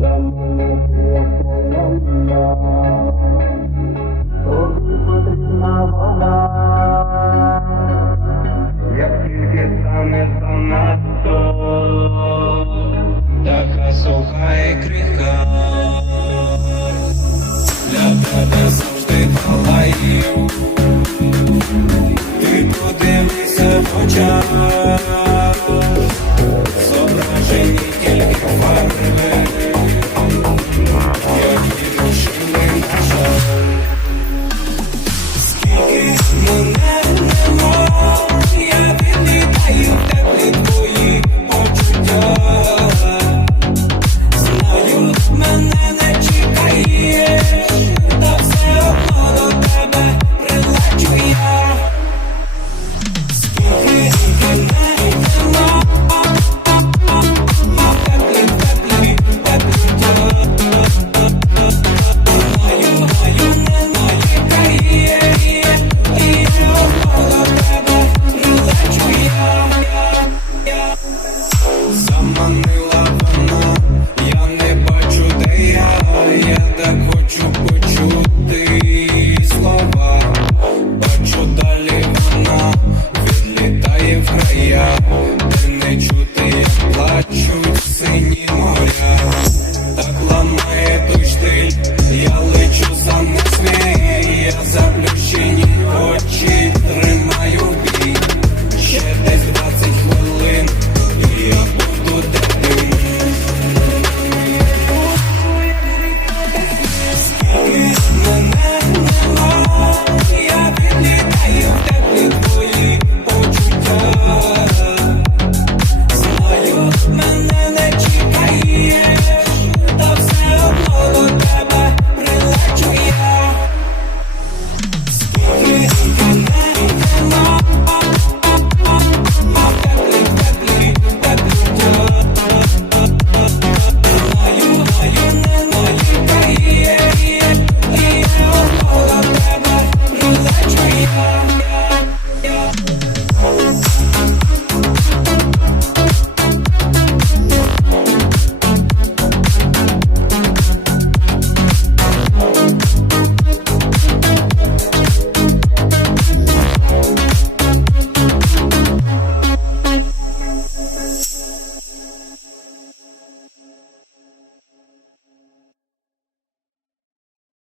для мене My never